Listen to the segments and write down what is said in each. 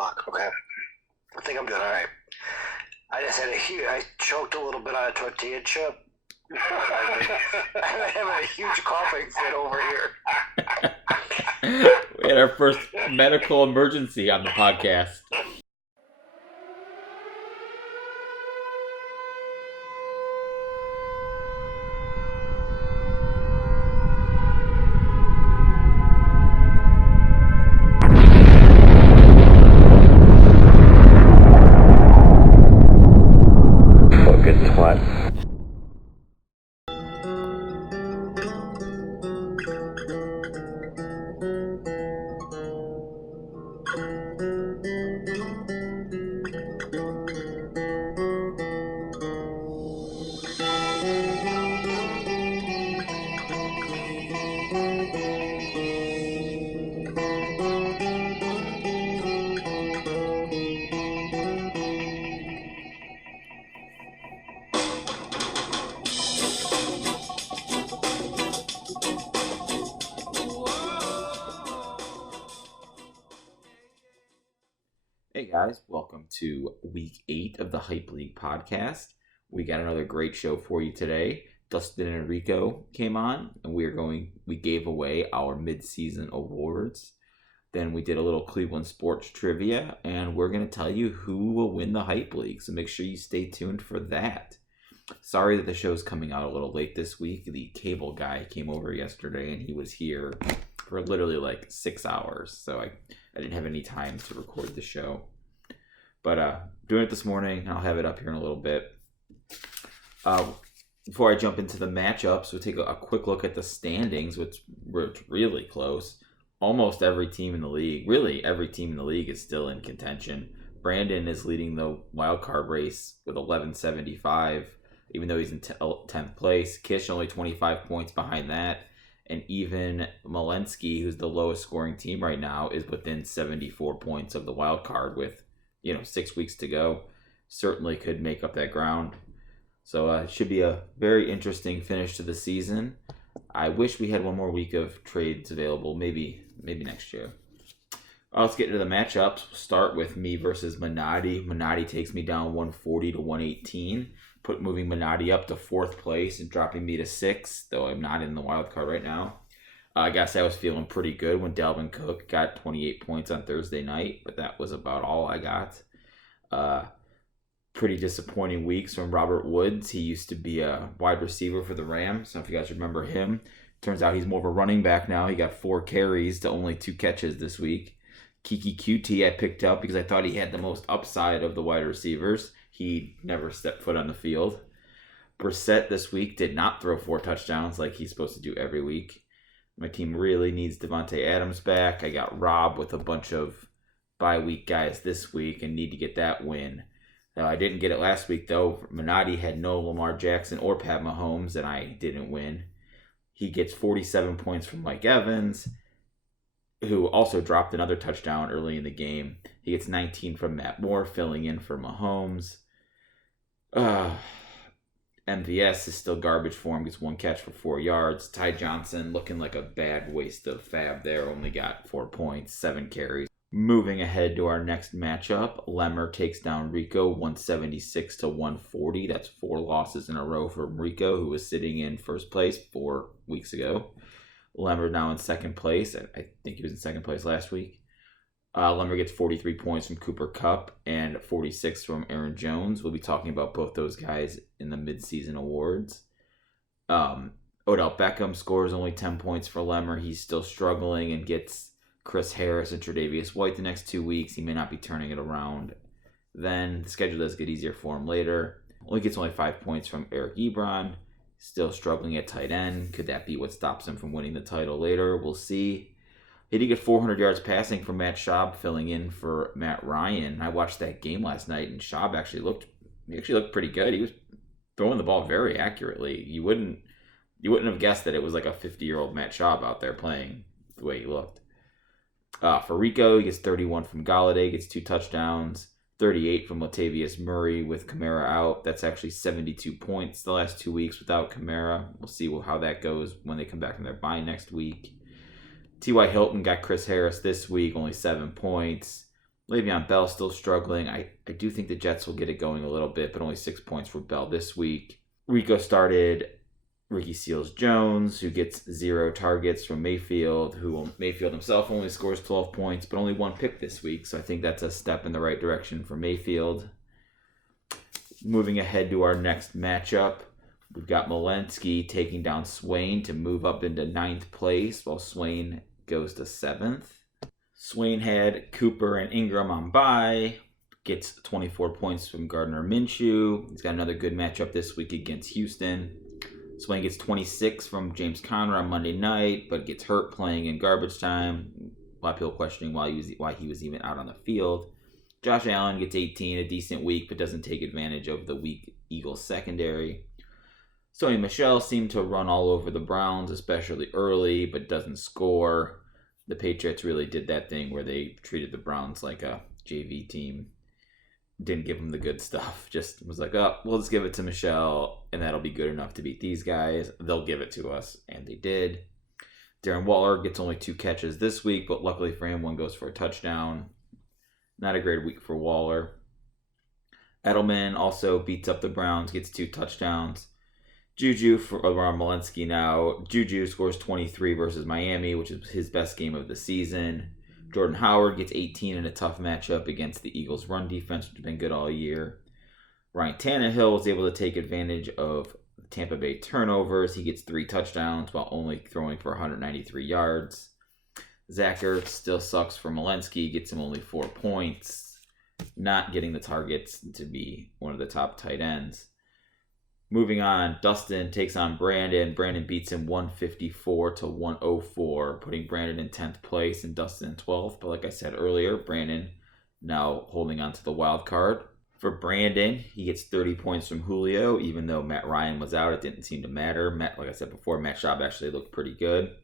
Fuck. Okay. I think I'm doing all right. I just had I choked a little bit on a tortilla chip. I'm having a huge coughing fit over here. We had our first medical emergency on the podcast. Fucking twat. Hey guys, welcome to week 8 of the Hype League podcast. We got another great show for you today. Dustin and Enrico came on, and we gave away our mid-season awards. Then we did a little Cleveland sports trivia, and we're going to tell you who will win the Hype League, so make sure you stay tuned for that. Sorry that the show's coming out a little late this week. The cable guy came over yesterday, and he was here for literally like 6 hours, so I didn't have any time to record the show. But doing it this morning, I'll have it up here in a little bit. Before I jump into the matchups, we'll take a quick look at the standings, which were really close. Almost every team in the league, really every team in the league is still in contention. Brandon is leading the wild card race with 1175, even though he's in 10th place. Kish only 25 points behind that. And even Malensky, who's the lowest scoring team right now, is within 74 points of the wild card with, 6 weeks to go. Certainly could make up that ground. So it should be a very interesting finish to the season. I wish we had one more week of trades available, maybe next year. Let's get into the matchups. We'll start with me versus Minotti. Minotti takes me down 140 to 118. Moving Minotti up to 4th place and dropping me to 6th, though I'm not in the wild card right now. I guess I was feeling pretty good when Dalvin Cook got 28 points on Thursday night, but that was about all I got. Pretty disappointing weeks from Robert Woods. He used to be a wide receiver for the Rams. So if you guys remember him, turns out he's more of a running back now. He got 4 carries to only 2 catches this week. Kiki QT I picked up because I thought he had the most upside of the wide receivers. He never stepped foot on the field. Brissett this week did not throw 4 touchdowns like he's supposed to do every week. My team really needs Devontae Adams back. I got Rob with a bunch of bye-week guys this week and need to get that win. I didn't get it last week, though. Minotti had no Lamar Jackson or Pat Mahomes, and I didn't win. He gets 47 points from Mike Evans, who also dropped another touchdown early in the game. He gets 19 from Matt Moore, filling in for Mahomes. MVS is still garbage for him, gets 1 catch for 4 yards. Ty Johnson looking like a bad waste of fab there, only got 4 points, 7 carries. Moving ahead to our next matchup, Lemmer takes down Rico 176 to 140. That's 4 losses in a row for Rico, who was sitting in first place 4 weeks ago. Lemmer now in second place. I think he was in second place last week. Lemmer gets 43 points from Cooper Kupp and 46 from Aaron Jones. We'll be talking about both those guys in the midseason awards. Odell Beckham scores only 10 points for Lemmer. He's still struggling and gets Chris Harris and Tre'Davious White the next 2 weeks. He may not be turning it around. Then the schedule does get easier for him later. Gets only 5 points from Eric Ebron. Still struggling at tight end. Could that be what stops him from winning the title later? We'll see. He did get 400 yards passing from Matt Schaub, filling in for Matt Ryan. I watched that game last night, and Schaub actually looked pretty good. He was throwing the ball very accurately. You wouldn't have guessed that it was like a 50-year-old Matt Schaub out there playing the way he looked. For Rico, he gets 31 from Galladay, gets 2 touchdowns, 38 from Latavius Murray with Kamara out. That's actually 72 points the last 2 weeks without Kamara. We'll see how that goes when they come back from their bye next week. T.Y. Hilton got Chris Harris this week, only 7 points. Le'Veon Bell still struggling. I do think the Jets will get it going a little bit, but only 6 points for Bell this week. Rico started Ricky Seals-Jones, who gets 0 targets from Mayfield, Mayfield himself only scores 12 points, but only 1 pick this week. So I think that's a step in the right direction for Mayfield. Moving ahead to our next matchup, we've got Malinsky taking down Swain to move up into 9th place, while Swain goes to 7th. Swain had Cooper and Ingram on bye, gets 24 points from Gardner Minshew. He's got another good matchup this week against Houston. Swain gets 26 from James Conner on Monday night, but gets hurt playing in garbage time. A lot of people questioning why he was even out on the field. Josh Allen gets 18, a decent week, but doesn't take advantage of the weak Eagles secondary. Sony Michel seemed to run all over the Browns, especially early, but doesn't score. The Patriots really did that thing where they treated the Browns like a JV team. Didn't give them the good stuff. Just was like, oh, we'll just give it to Michelle, and that'll be good enough to beat these guys. They'll give it to us, and they did. Darren Waller gets only 2 catches this week, but luckily for him, 1 goes for a touchdown. Not a great week for Waller. Edelman also beats up the Browns, gets 2 touchdowns. Juju for around Malinsky now. Juju scores 23 versus Miami, which is his best game of the season. Jordan Howard gets 18 in a tough matchup against the Eagles' run defense, which has been good all year. Ryan Tannehill was able to take advantage of Tampa Bay turnovers. He gets 3 touchdowns while only throwing for 193 yards. Zach Ertz still sucks for Malinsky, gets him only 4 points. Not getting the targets to be one of the top tight ends. Moving on, Dustin takes on Brandon. Brandon beats him 154 to 104, putting Brandon in 10th place and Dustin in 12th. But like I said earlier, Brandon now holding on to the wild card. For Brandon, he gets 30 points from Julio, even though Matt Ryan was out. It didn't seem to matter. Like I said before, Matt Schaub actually looked pretty good.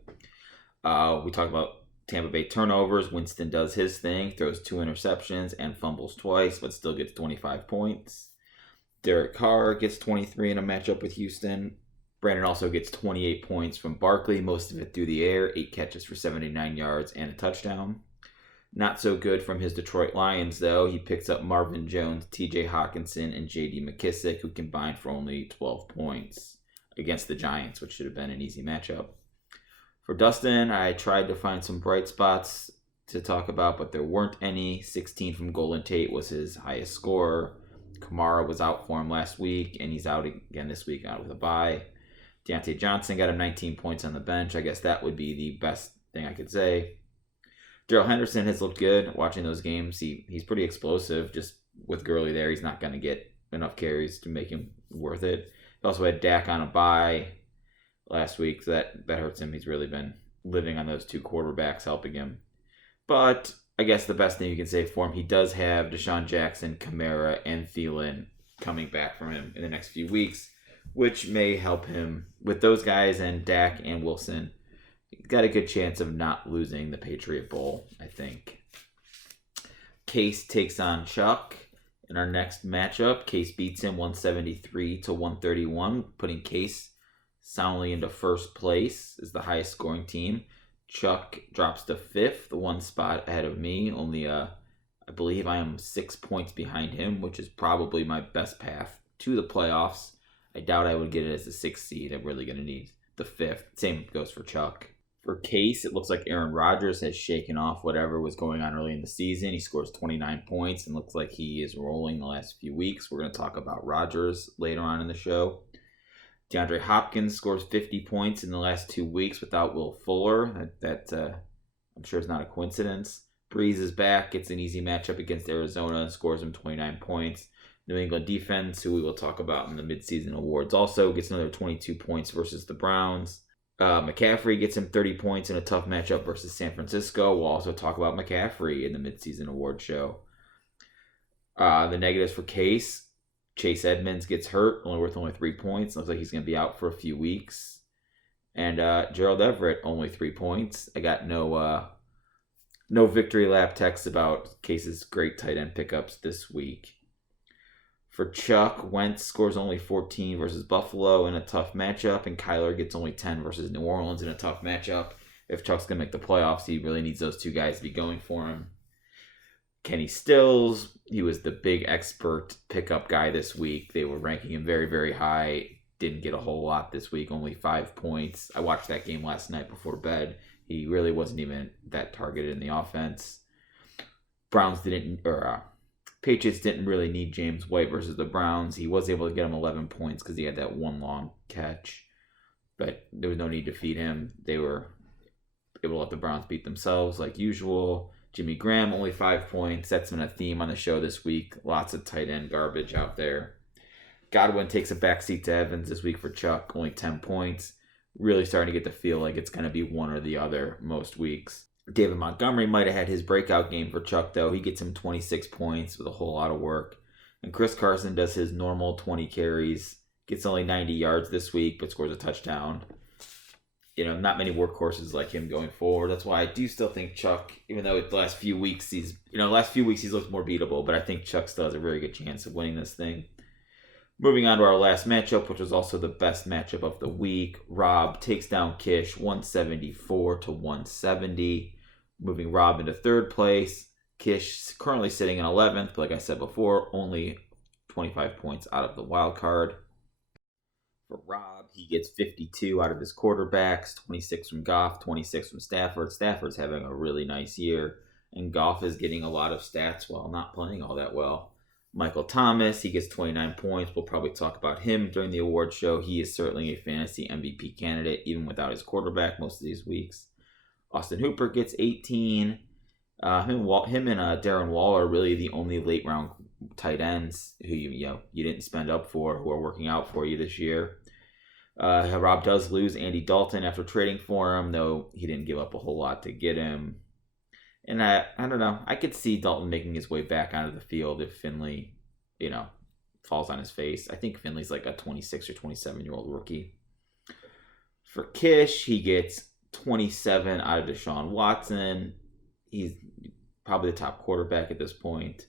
We talked about Tampa Bay turnovers. Winston does his thing, throws 2 interceptions and fumbles twice, but still gets 25 points. Derek Carr gets 23 in a matchup with Houston. Brandon also gets 28 points from Barkley, most of it through the air, 8 catches for 79 yards and a touchdown. Not so good from his Detroit Lions, though. He picks up Marvin Jones, TJ Hawkinson, and JD McKissick, who combined for only 12 points against the Giants, which should have been an easy matchup. For Dustin, I tried to find some bright spots to talk about, but there weren't any. 16 from Golden Tate was his highest scorer. Kamara was out for him last week, and he's out again this week out with a bye. Deontay Johnson got him 19 points on the bench. I guess that would be the best thing I could say. Darrell Henderson has looked good watching those games. He's pretty explosive. Just with Gurley there, he's not going to get enough carries to make him worth it. He also had Dak on a bye last week, so that hurts him. He's really been living on those 2 quarterbacks helping him. But I guess the best thing you can say for him, he does have Deshaun Jackson, Kamara, and Thielen coming back from him in the next few weeks, which may help him with those guys and Dak and Wilson. He's got a good chance of not losing the Patriot Bowl, I think. Case takes on Chuck in our next matchup. Case beats him 173 to 131, putting Case soundly into first place as the highest scoring team. Chuck drops to 5th, 1 spot ahead of me. Only, I believe I am 6 points behind him, which is probably my best path to the playoffs. I doubt I would get it as the 6th seed. I'm really going to need the 5th. Same goes for Chuck. For Case, it looks like Aaron Rodgers has shaken off whatever was going on early in the season. He scores 29 points and looks like he is rolling the last few weeks. We're going to talk about Rodgers later on in the show. DeAndre Hopkins scores 50 points in the last 2 weeks without Will Fuller. That I'm sure is not a coincidence. Breeze is back, gets an easy matchup against Arizona and scores him 29 points. New England defense, who we will talk about in the midseason awards, also gets another 22 points versus the Browns. McCaffrey gets him 30 points in a tough matchup versus San Francisco. We'll also talk about McCaffrey in the midseason award show. The negatives for Case. Chase Edmonds gets hurt, only 3 points. Looks like he's going to be out for a few weeks. And Gerald Everett, only 3 points. I got no victory lap text about Case's great tight end pickups this week. For Chuck, Wentz scores only 14 versus Buffalo in a tough matchup, and Kyler gets only 10 versus New Orleans in a tough matchup. If Chuck's going to make the playoffs, he really needs those 2 guys to be going for him. Kenny Stills, he was the big expert pickup guy this week. They were ranking him very, very high. Didn't get a whole lot this week, only 5 points. I watched that game last night before bed. He really wasn't even that targeted in the offense. Patriots didn't really need James White versus the Browns. He was able to get him 11 points because he had that one long catch. But there was no need to feed him. They were able to let the Browns beat themselves like usual. Jimmy Graham, only 5 points. That's been a theme on the show this week. Lots of tight end garbage out there. Godwin takes a backseat to Evans this week for Chuck, only 10 points. Really starting to get the feel like it's going to be one or the other most weeks. David Montgomery might have had his breakout game for Chuck, though. He gets him 26 points with a whole lot of work. And Chris Carson does his normal 20 carries. Gets only 90 yards this week, but scores a touchdown. Not many workhorses like him going forward. That's why I do still think Chuck, even though the last few weeks he's looked more beatable, but I think Chuck still has a very good chance of winning this thing. Moving on to our last matchup, which was also the best matchup of the week. Rob takes down Kish 174-170, moving Rob into third place. Kish currently sitting in 11th, but like I said before, only 25 points out of the wild card. For Rob, he gets 52 out of his quarterbacks, 26 from Goff, 26 from Stafford. Stafford's having a really nice year, and Goff is getting a lot of stats while not playing all that well. Michael Thomas, he gets 29 points. We'll probably talk about him during the award show. He is certainly a fantasy MVP candidate, even without his quarterback most of these weeks. Austin Hooper gets 18. Him and Darren Waller are really the only late-round tight ends who you didn't spend up for, who are working out for you this year. Rob does lose Andy Dalton after trading for him, though he didn't give up a whole lot to get him. And I don't know. I could see Dalton making his way back onto the field if Finley, falls on his face. I think Finley's like a 26 or 27-year-old rookie. For Kish, he gets 27 out of Deshaun Watson. He's probably the top quarterback at this point.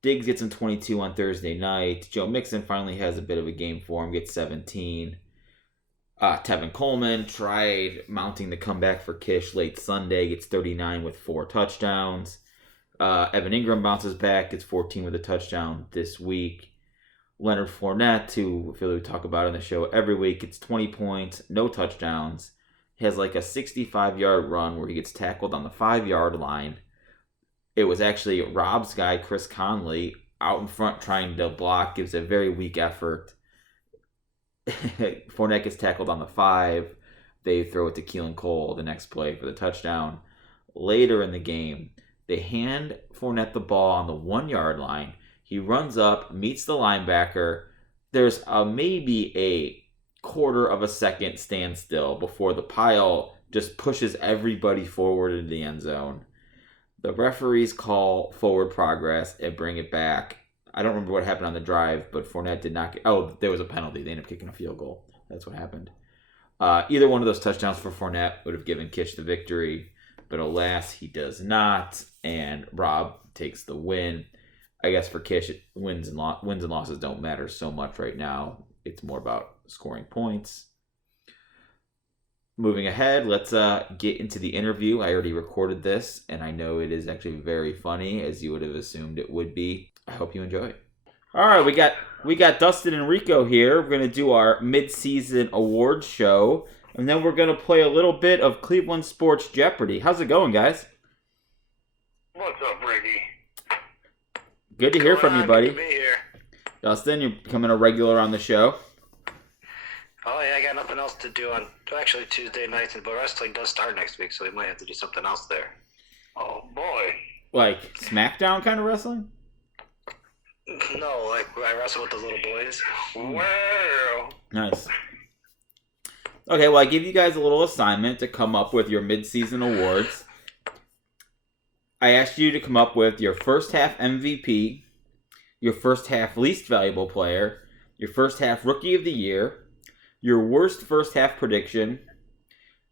Diggs gets him 22 on Thursday night. Joe Mixon finally has a bit of a game for him, gets 17. Tevin Coleman tried mounting the comeback for Kish late Sunday, gets 39 with 4 touchdowns. Evan Ingram bounces back, gets 14 with a touchdown this week. Leonard Fournette, who I feel we talk about on the show every week, gets 20 points, no touchdowns. He has like a 65-yard run where he gets tackled on the 5-yard line. It was actually Rob's guy, Chris Conley, out in front trying to block, gives a very weak effort. Fournette gets tackled on the 5. They throw it to Keelan Cole the next play for the touchdown. Later in the game, they hand Fournette the ball on the 1-yard line. He runs up, meets the linebacker. There's maybe a quarter of a second standstill before the pile just pushes everybody forward into the end zone. The referees call forward progress and bring it back. I don't remember what happened on the drive, but Fournette did not get... Oh, there was a penalty. They ended up kicking a field goal. That's what happened. Either one of those touchdowns for Fournette would have given Kish the victory, but alas, he does not, and Rob takes the win. I guess for Kish, wins and losses don't matter so much right now. It's more about scoring points. Moving ahead, let's get into the interview. I already recorded this, and I know it is actually very funny, as you would have assumed it would be. I hope you enjoy it. All right, we got Dustin and Rico here. We're going to do our mid-season awards show, and then we're going to play a little bit of Cleveland Sports Jeopardy. How's it going, guys? What's up, Ricky? Good to hear from you, buddy. Good to be here. Dustin, you're becoming a regular on the show. Oh, yeah, I got nothing else to do on actually Tuesday nights, but wrestling does start next week, so we might have to do something else there. Oh, boy. Like SmackDown kind of wrestling? No, like I wrestle with the little boys. Wow. Nice. Okay, well, I give you guys a little assignment to come up with your mid-season awards. I asked you to come up with your first half MVP, your first half least valuable player, your first half rookie of the year, your worst first half prediction,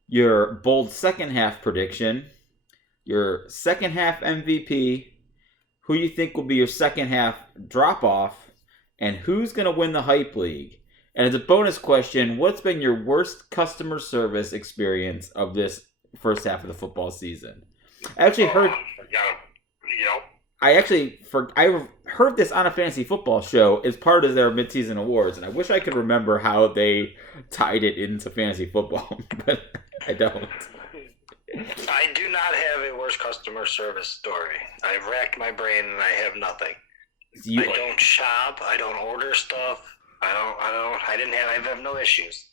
your bold second half prediction, your second half MVP, who you think will be your second half drop off, and who's going to win the Hype League. And as a bonus question, what's been your worst customer service experience of this first half of the football season? I actually heard... I heard this on a fantasy football show as part of their midseason awards, and I wish I could remember how they tied it into fantasy football, but I don't. I do not have a worse customer service story. I've racked my brain and I have nothing. I don't shop. I don't order stuff. I have no issues.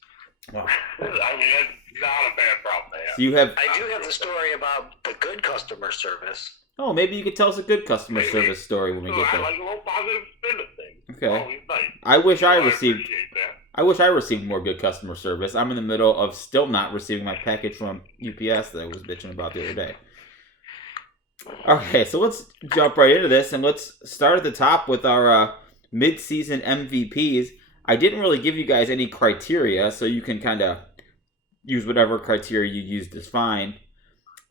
Wow. I mean, that's not a bad problem to have. So you have. I do have the story about the good customer service. Oh, maybe you could tell us a good customer service story when we get I there. like a little positive spin of things. Okay. Always nice. I wish I So received. appreciate that. I wish I received more good customer service. I'm in the middle of still not receiving my package from UPS that I was bitching about the other day. Okay, so let's jump right into this, and let's start at the top with our mid-season MVPs. I didn't really give you guys any criteria, so you can kind of use whatever criteria you used is fine.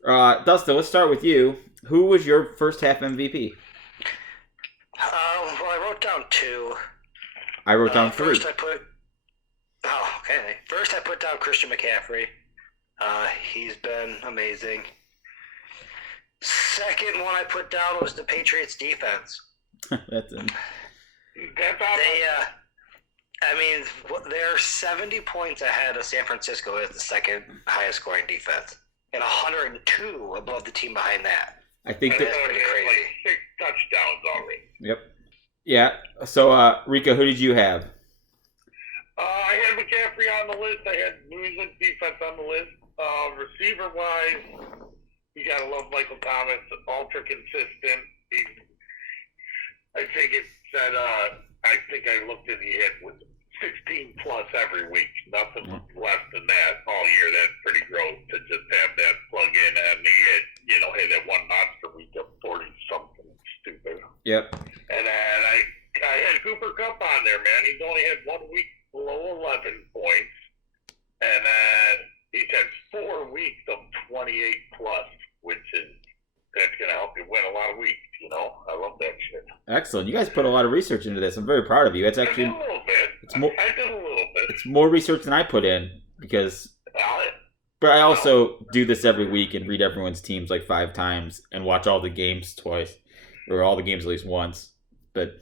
Dustin, let's start with you. Who was your first half MVP? Well, I wrote down 2. I wrote down 3. First, I put down Christian McCaffrey. He's been amazing. Second one I put down was the Patriots defense. That's it. They're 70 points ahead of San Francisco as the second highest scoring defense, and 102 above the team behind that. I think That's that. pretty Like crazy. 6 touchdowns already. Yep. Yeah. So, Rico, who did you have? I had McCaffrey on the list. I had New England defense on the list. Receiver-wise, you gotta love Michael Thomas. Ultra consistent. I think it said. I think I looked at he had with 16 plus every week. Nothing less than that all year. That's pretty gross to just have that plug in. And he had, that one monster week of 40 something stupid. Yep. And then I had Cooper Kupp on there, man. He's only had 1 week below 11 points. And then he's had 4 weeks of 28 plus, that's going to help you win a lot of weeks, I love that shit. Excellent. You guys put a lot of research into this. I'm very proud of you. It's actually. I did a little bit. I did a little bit. It's more research than I put in because. But I also do this every week and read everyone's teams like 5 times and watch all the games twice, or all the games at least once. But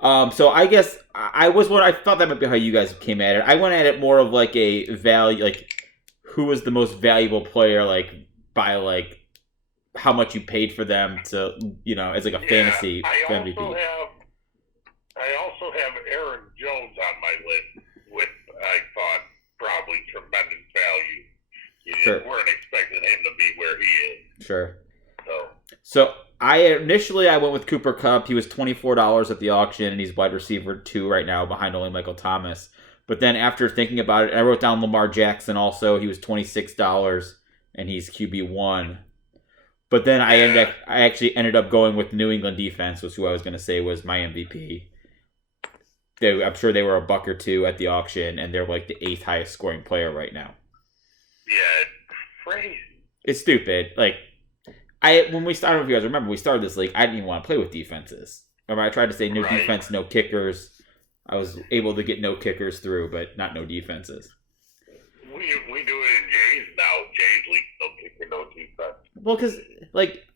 so I guess I thought that might be how you guys came at it. I went at it more of like a value, like who was the most valuable player, like by like how much you paid for them to, as like a fantasy MVP. I also have Aaron Jones on my list with, I thought, probably tremendous value. You weren't expecting him to be where he is. Sure. So I went with Cooper Kupp. He was $24 at the auction, and he's wide receiver 2 right now, behind only Michael Thomas. But then after thinking about it, I wrote down Lamar Jackson also. He was $26, and he's QB1. But then I actually ended up going with New England defense, was who I was going to say was my MVP. I'm sure they were $1 or $2 at the auction, and they're like the 8th highest scoring player right now. yeah, crazy. It's stupid. Like, when we started with you guys, remember we started this league, I didn't even want to play with defenses. Remember, I tried to say no defense, no kickers. I was able to get no kickers through, but not no defenses. We do it in Jays now. Jays league, no kicker, no defense. Well, because like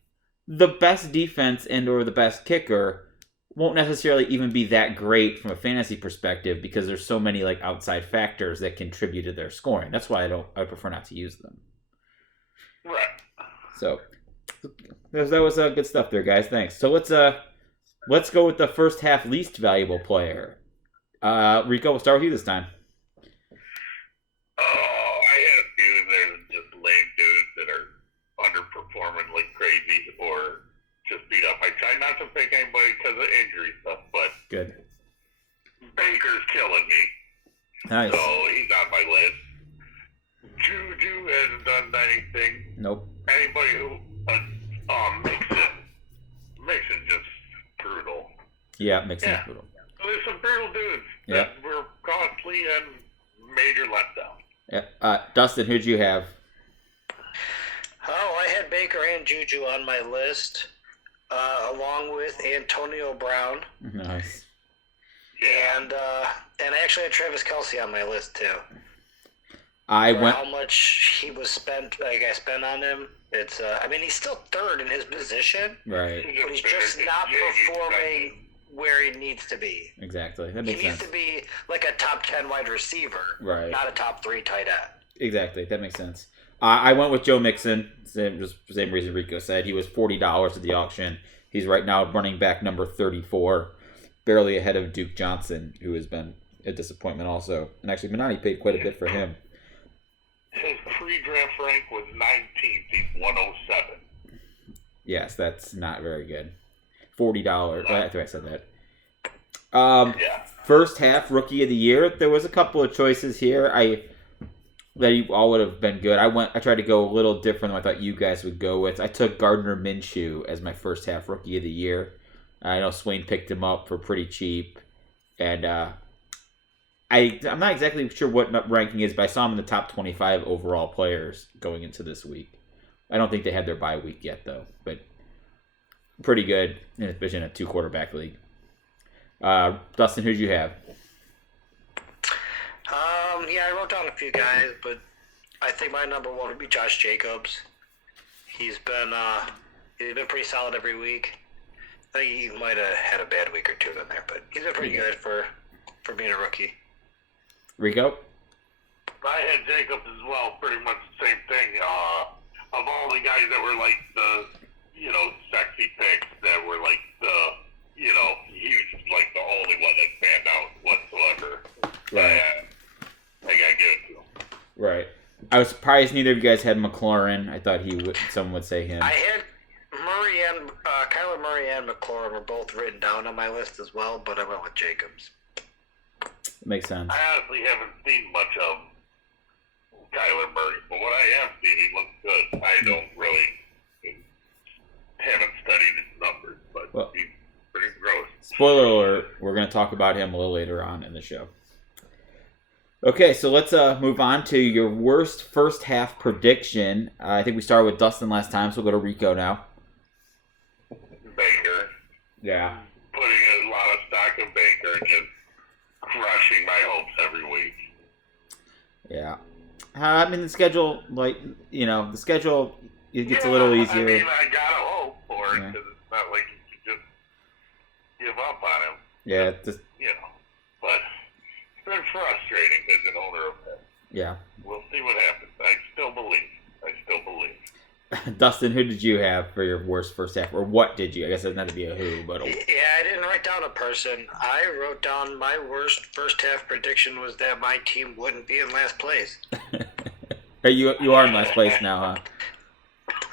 the best defense and or the best kicker won't necessarily even be that great from a fantasy perspective because there's so many like outside factors that contribute to their scoring. That's why I prefer not to use them. Right. So that was good stuff there, guys. Thanks. So let's go with the first half least valuable player. Rico, we'll start with you this time. Oh, I had a few. There's just lame dudes that are underperforming like crazy or just beat up. I try not to pick anybody because of injury stuff, but Good. Baker's killing me. Nice. So he's on my list. Juju hasn't done anything. Nope. Anybody who Mixon just brutal. Yeah, Mixon's Yeah. brutal. So there's some brutal dudes Yeah. that were costly and major letdown. Yeah. Dustin, who'd you have? Oh, I had Baker and Juju on my list, along with Antonio Brown, Nice. and I actually had Travis Kelce on my list too. I For went. how much he was spent, like I spent on him, It's I mean, he's still third in his position, right? But he's just not performing where he needs to be. Exactly, that makes sense. He needs to be like a top 10 wide receiver, right? Not a top 3 tight end. Exactly, that makes sense. I went with Joe Mixon. Same reason Rico said. He was $40 at the auction. He's right now running back number 34, barely ahead of Duke Johnson, who has been a disappointment also. And actually, Minani paid quite a bit for him. His pre-draft rank was 19th. He's 107. Yes, that's not very good. $40. I think I said that. Yeah. First half rookie of the year. There was a couple of choices here. That all would have been good. I tried to go a little different than I thought you guys would go with. I took Gardner Minshew as my first half rookie of the year. I know Swain picked him up for pretty cheap, and I'm not exactly sure what ranking is, but I saw him in the top 25 overall players going into this week. I don't think they had their bye week yet though, but pretty good, especially in a 2-quarterback league. Dustin, who did you have? Yeah, I wrote down a few guys, but I think my number one would be Josh Jacobs. He's been pretty solid every week. I think he might have had a bad week or two in there, but he's been pretty good for being a rookie. Rico? I had Jacobs as well, pretty much the same thing. Of all the guys that were like the, sexy picks, that were like the, huge, like the only one that stand out whatsoever. Right. I gotta give it to him. Right. I was surprised neither of you guys had McLaurin. I thought someone would say him. I had Kyler Murray and McLaurin were both written down on my list as well, but I went with Jacobs. Makes sense. I honestly haven't seen much of Kyler Murray, but what I have seen, he looks good. I haven't studied his numbers, but he's pretty gross. Spoiler alert, we're going to talk about him a little later on in the show. Okay, so let's move on to your worst first half prediction. I think we started with Dustin last time, so we'll go to Rico now. Baker. Yeah. Putting a lot of stock in Baker and just crushing my hopes every week. Yeah. I mean, the schedule, it gets a little easier. I mean, I gotta hope for it, because it's not like you can just give up on him. Yeah. But it's been frustrating as an owner of him. Yeah. We'll see what happens. I still believe. Dustin, who did you have for your worst first half? Or what did you? I guess it doesn't have to be a who, but... Yeah, I didn't write down a person. I wrote down my worst first half prediction was that my team wouldn't be in last place. You are in last place now, huh?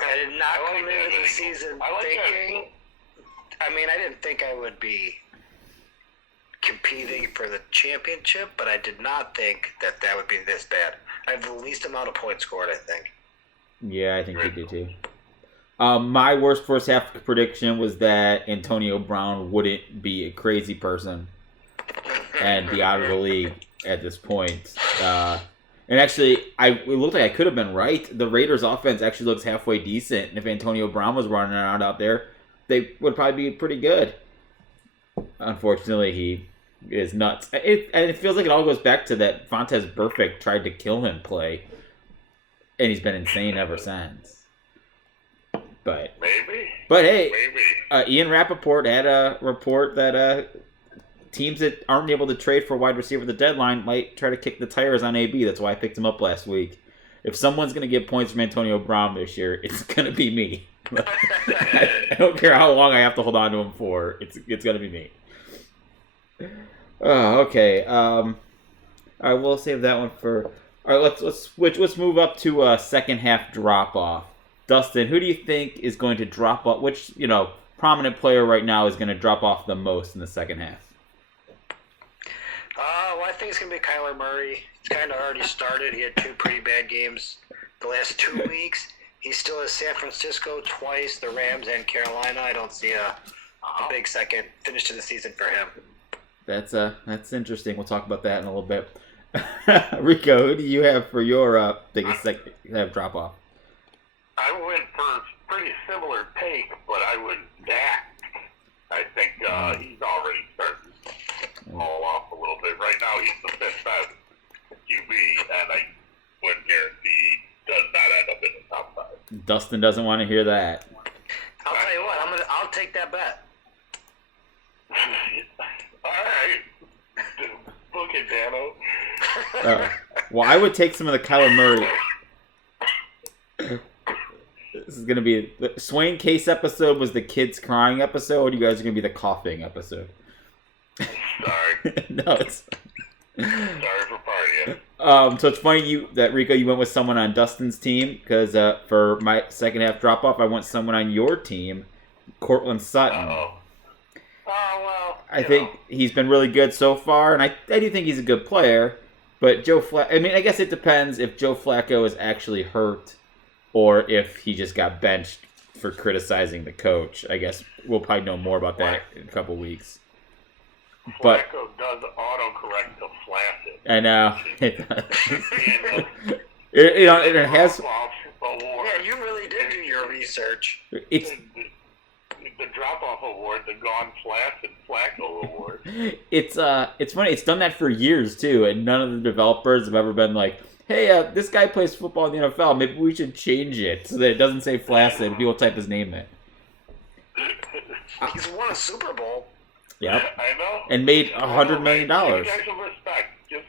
I did not come into the season thinking... I mean, I didn't think I would be competing for the championship, but I did not think that would be this bad. I have the least amount of points scored, I think. Yeah, I think you do too. My worst first half prediction was that Antonio Brown wouldn't be a crazy person and be out of the league at this point. And actually, it looked like I could have been right. The Raiders' offense actually looks halfway decent, and if Antonio Brown was running around out there, they would probably be pretty good. Unfortunately, he is nuts. And it feels like it all goes back to that Fontes Burfict tried to kill him play. And he's been insane ever since. But hey, Ian Rappaport had a report that teams that aren't able to trade for a wide receiver at the deadline might try to kick the tires on AB. That's why I picked him up last week. If someone's going to get points from Antonio Brown this year, it's going to be me. I don't care how long I have to hold on to him for. It's going to be me. Oh, okay. I will save that one for... All right, let's switch. Let's move up to a second half drop off. Dustin, who do you think is going to drop off? Which prominent player right now is going to drop off the most in the second half? Well, I think it's going to be Kyler Murray. It's kind of already started. He had 2 pretty bad games the last 2 weeks. He still has San Francisco twice, the Rams, and Carolina. I don't see a big second finish to the season for him. That's interesting. We'll talk about that in a little bit. Rico, who do you have for your biggest second half drop off? I went for a pretty similar take, but I went Dak. I think he's already starting to fall off a little bit. Right now, he's the 5th best QB, and I would guarantee he does not end up in the top 5. Dustin doesn't want to hear that. I'll tell you what, I'll take that bet. All right. Look at Dano. Well, I would take some of the Kyler Murray. This is going to be... The Swain Case episode was the kids crying episode. You guys are going to be the coughing episode. Sorry. No, it's... Sorry for partying. So it's funny that Rico, you went with someone on Dustin's team, because for my second half drop-off, I went someone on your team, Cortland Sutton. Uh-oh. Oh, well. I think he's been really good so far, and I do think he's a good player. But Joe Flacco, I mean, I guess it depends if Joe Flacco is actually hurt or if he just got benched for criticizing the coach. I guess we'll probably know more about that in a couple weeks. But Flacco does autocorrect to flaccid. I know. It has. Yeah, you really did do your research. It's the drop-off award, the Gone Flaccid Flacco award. It's funny. It's done that for years too, and none of the developers have ever been like, "Hey, this guy plays football in the NFL. Maybe we should change it so that it doesn't say Flaccid. People type his name in." He's won a Super Bowl. Yep. I know. And made $100 million. Give the guy some respect. Just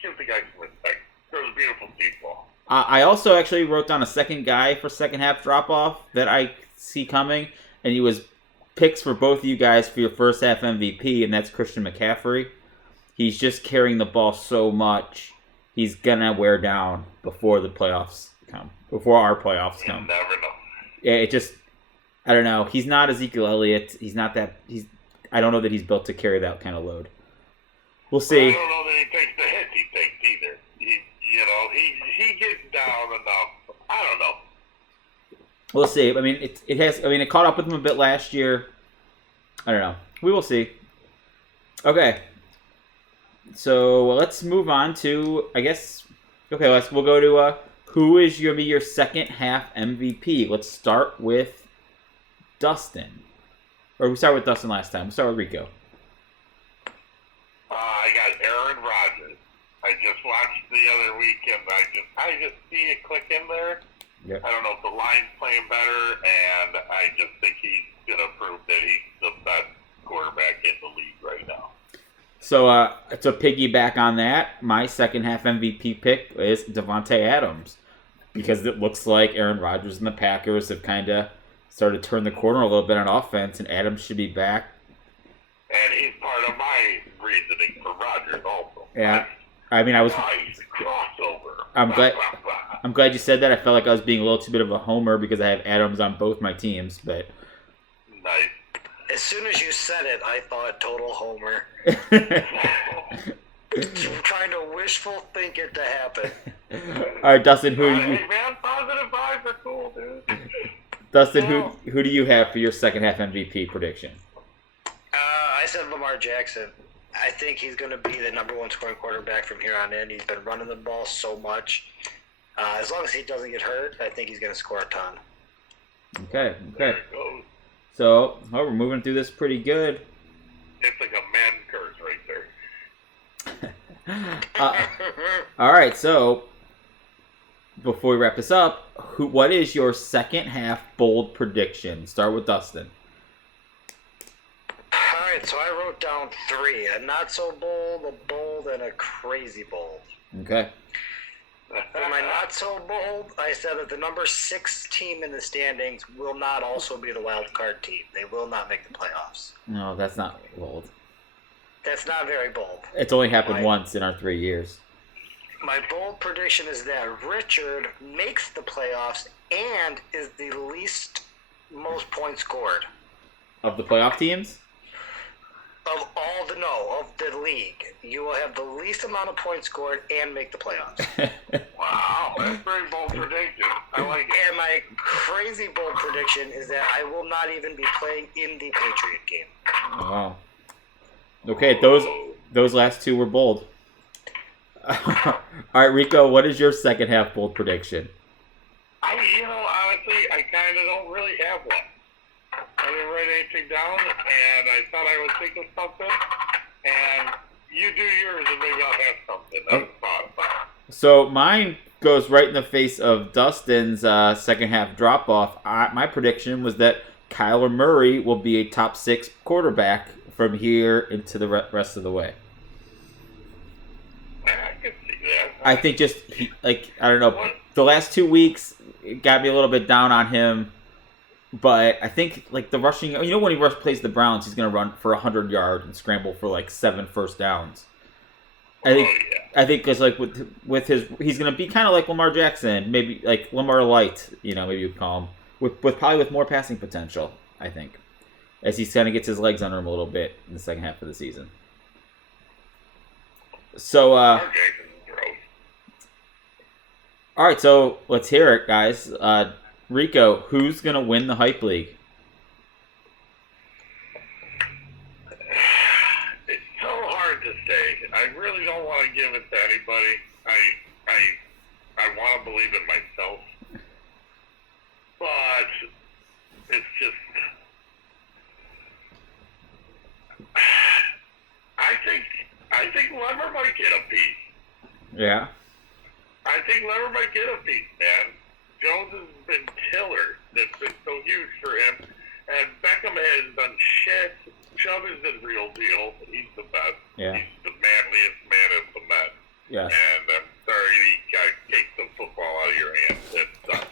give the guy some respect. It was beautiful people. I also actually wrote down a second guy for second half drop off that I see coming, and he was picks for both of you guys for your first half MVP, and that's Christian McCaffrey. He's just carrying the ball so much, he's gonna wear down before the playoffs come. Before our playoffs come. You never know. Yeah, it just, I don't know. He's not Ezekiel Elliott. I don't know that he's built to carry that kind of load. We'll see. I don't know that he takes the hits he takes either. He gets down enough. I don't know. We'll see. I mean, it caught up with him a bit last year. I don't know. We will see. Okay. So let's move on to, I guess. Okay, we'll go to who is going to be your second half MVP. Let's start with Dustin. Or we started with Dustin last time. We'll start with Rico. I got Aaron Rodgers. I just watched the other week, and I just see it click in there. Yep. I don't know if the line's playing better, and I just think he's going to prove that he's the best quarterback in the league right now. So to piggyback on that, my second half MVP pick is Devontae Adams, because it looks like Aaron Rodgers and the Packers have kind of started to turn the corner a little bit on offense, and Adams should be back. And he's part of my reasoning for Rodgers also. Yeah, I mean, I was. Nice crossover. I'm glad you said that. I felt like I was being a little too bit of a homer because I have Adams on both my teams, but. Nice. As soon as you said it, I thought total homer. Trying to wishful think it to happen. All right, Dustin, who are you? Hey man, positive vibes are cool, dude. Dustin, who do you have for your second half MVP prediction? I said Lamar Jackson. I think he's going to be the number one scoring quarterback from here on in. He's been running the ball so much. As long as he doesn't get hurt, I think he's going to score a ton. Okay. There it goes. So, we're moving through this pretty good. It's like a man curse right there. All right, so before we wrap this up, what is your second half bold prediction? Start with Dustin. All right, so I wrote down 3. A not so bold, a bold, and a crazy bold. Okay. For my not so bold, I said that the number 6 team in the standings will not also be the wild card team. They will not make the playoffs. No, that's not bold. That's not very bold. It's only happened once in our 3 years. My bold prediction is that Richard makes the playoffs and is the least most points scored. Of the playoff teams? Of the league. You will have the least amount of points scored and make the playoffs. Wow, that's a very bold prediction. I like it. And my crazy bold prediction is that I will not even be playing in the Patriot game. Wow. Okay, those last 2 were bold. All right, Rico, what is your second half bold prediction? Honestly, I kind of don't really have one. I didn't write anything down, and I thought I would think of something, and you do yours, and maybe I'll have something. That's fun. So mine goes right in the face of Dustin's second half drop off. My prediction was that Kyler Murray will be a top 6 quarterback from here into the rest of the way. I can see that. I think just I don't know. The last 2 weeks it got me a little bit down on him, but I think like the rushing. When he plays the Browns, he's going to run for 100 yards and scramble for like 7 first downs. I think because like with his, he's going to be kind of like Lamar Jackson, maybe like Lamar Light. Maybe you call him with probably with more passing potential. I think as he kind of gets his legs under him a little bit in the second half of the season. So, all right, so let's hear it, guys. Rico, who's going to win the Hype League? It's so hard to say. I really don't want to give it to anybody. I want to believe it myself. But it's just... I think Lever might get a piece. Yeah. I think Lever might get a piece, man. Jones has been killer. That's been so huge for him. And Beckham has done shit. Chubb is the real deal. He's the best. Yeah. He's the manliest man of the men. Yes. And I'm sorry he got to take the football out of your hands. That sucks.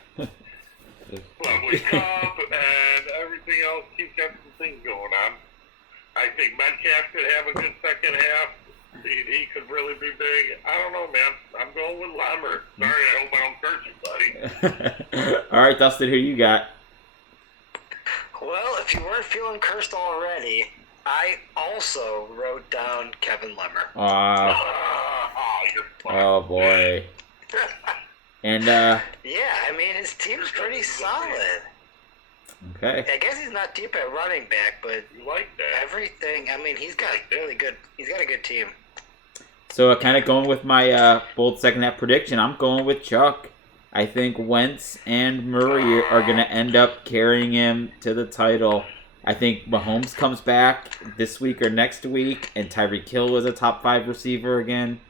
But with Cobb and everything else, he's got some things going on. I think Metcalf could have a good second half. He could really be big. I don't know, man. I'm going with Lammer. Sorry, I hope I don't curse you, buddy. All right, Dustin, who you got? Well, if you weren't feeling cursed already, I also wrote down Kevin Lemmer. Oh boy. And yeah, I mean his team's pretty solid. Okay. I guess he's not deep at running back, but You like that? everything. I mean, he's got a good team. So kind of going with my bold second half prediction, I'm going with Chuck. I think Wentz and Murray are going to end up carrying him to the title. I think Mahomes comes back this week or next week, and Tyreek Hill is a top 5 receiver again.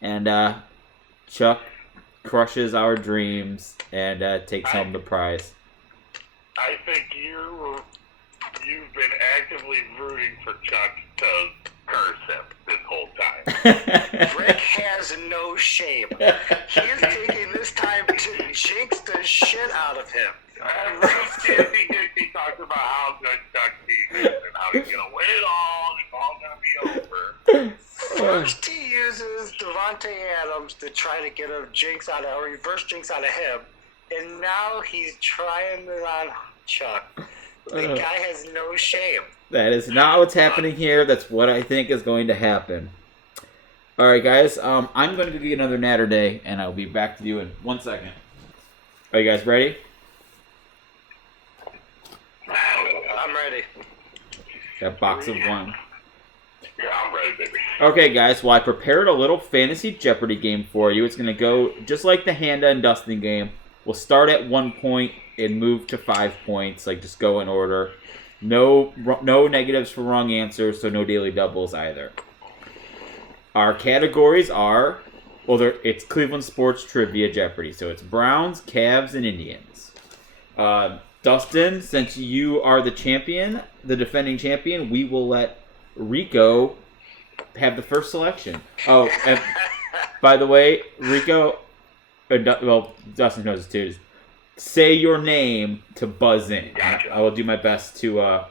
And Chuck crushes our dreams and takes home the prize. I think you've been actively rooting for Chuck to curse him this whole time. Rick has no shame. He's taking this time to jinx the shit out of him. He talks about how good Chuck is and how he's going to win it all. It's all going to be over. First he uses Devontae Adams to try to get a jinx out of, or reverse jinx out of him. And now he's trying it on Chuck. The guy has no shame. That is not what's happening here. That's what I think is going to happen. All right, guys. I'm going to give you another natter day, and I'll be back to you in 1 second. Are you guys ready? I'm ready. That box of one. Yeah, I'm ready, baby. Okay, guys. Well, I prepared a little fantasy Jeopardy game for you. It's going to go just like the Handa and Dustin game. We'll start at 1 point and move to 5 points. Like, just go in order. No negatives for wrong answers, so no daily doubles either. Our categories are, it's Cleveland Sports Trivia Jeopardy. So it's Browns, Cavs, and Indians. Dustin, since you are the champion, the defending champion, we will let Rico have the first selection. Oh, and by the way, Rico, Dustin knows this too. Say your name to buzz in. Gotcha. I will do my best to. I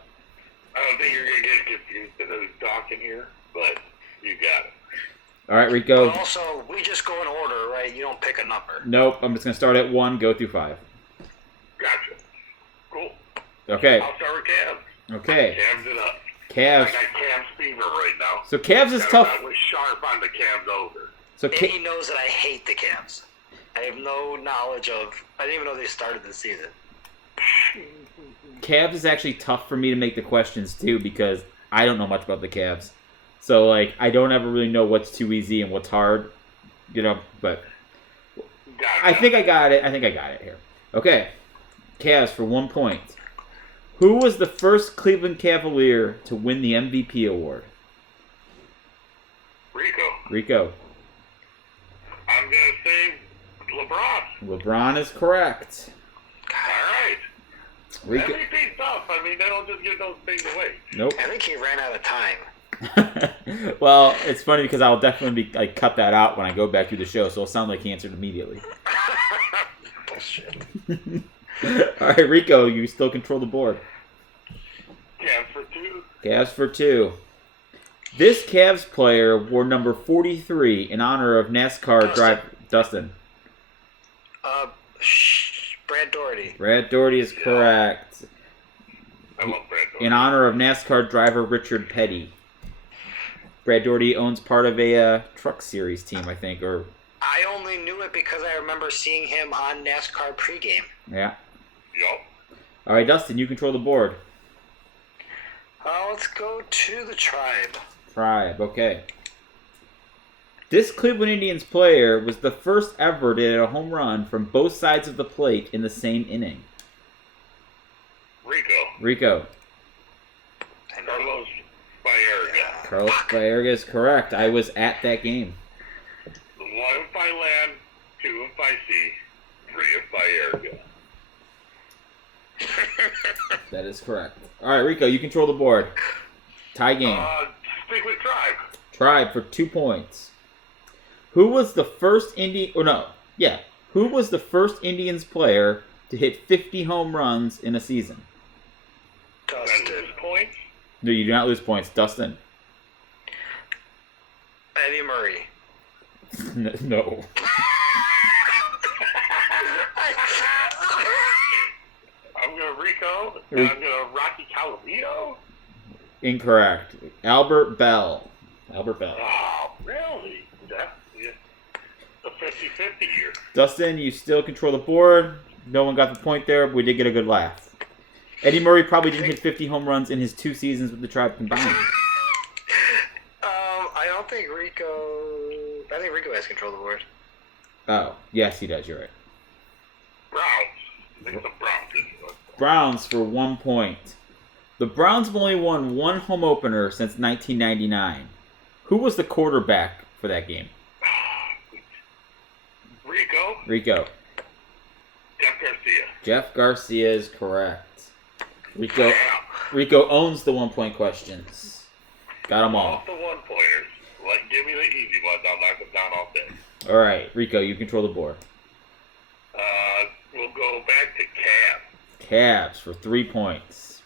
don't think you're going to get confused to who's talking here, but you got it. All right, Rico. But also, we just go in order, right? You don't pick a number. Nope, I'm just going to start at 1, go through 5. Gotcha. Cool. Okay. I'll start with Cavs. Okay. Cavs it up. Cavs. I got Cavs fever right now. So Cavs is tough. I was sharp on the Cavs over. So And he knows that I hate the Cavs. I have no knowledge of... I didn't even know they started the season. Cavs is actually tough for me to make the questions, too, because I don't know much about the Cavs. So, like, I don't ever really know what's too easy and what's hard, but Gotcha. I think I got it. Here. Okay. Cavs for 1 point. Who was the first Cleveland Cavalier to win the MVP award? Rico. Rico. I'm going to say LeBron. LeBron is correct. All right. Rico. MVP stuff. I mean, they don't just give those things away. Nope. I think he ran out of time. Well, it's funny because I'll definitely be cut that out when I go back through the show, so it'll sound like he answered immediately. Bullshit. All right, Rico, you still control the board. Cavs for 2. Cavs for 2. This Cavs player wore number 43 in honor of NASCAR driver Dustin. Brad Doherty. Brad Doherty is correct. I love Brad Doherty. In honor of NASCAR driver Richard Petty. Brad Doherty owns part of a truck series team, I think, or... I only knew it because I remember seeing him on NASCAR pregame. Yeah. Yup. All right, Dustin, you control the board. Let's go to the Tribe. Tribe, okay. This Cleveland Indians player was the first ever to hit a home run from both sides of the plate in the same inning. Rico. Carlos Baerga. Carlos Baerga is correct. I was at that game. 1 if I land, 2 if I see, 3 if Baerga. That is correct. All right, Rico, you control the board. Tie game. Stick with Tribe. Tribe for 2 points. Who was the first Who was the first Indians player to hit 50 home runs in a season? Dustin. Points? No, you do not lose points. Dustin. Eddie Murray. No. I'm going to Rico. And I'm going to Rocky Calavito. Incorrect. Albert Bell. Oh, really? That's a 50-50 year. Dustin, you still control the board. No one got the point there, but we did get a good laugh. Eddie Murray probably didn't hit 50 home runs in his 2 seasons with the Tribe combined. I don't think Rico... I think Rico has control of the board. Oh, yes, he does. You're right. Browns. I think the Browns didn't. Browns for 1 point. The Browns have only won one home opener since 1999. Who was the quarterback for that game? Rico. Jeff Garcia is correct. Rico owns the 1 point questions. Got them all. Off the 1-pointers. Like, give me the easy ones. I'll knock them down all day. All right, Rico, you control the board. We'll go back to Cavs. Cavs for 3 points.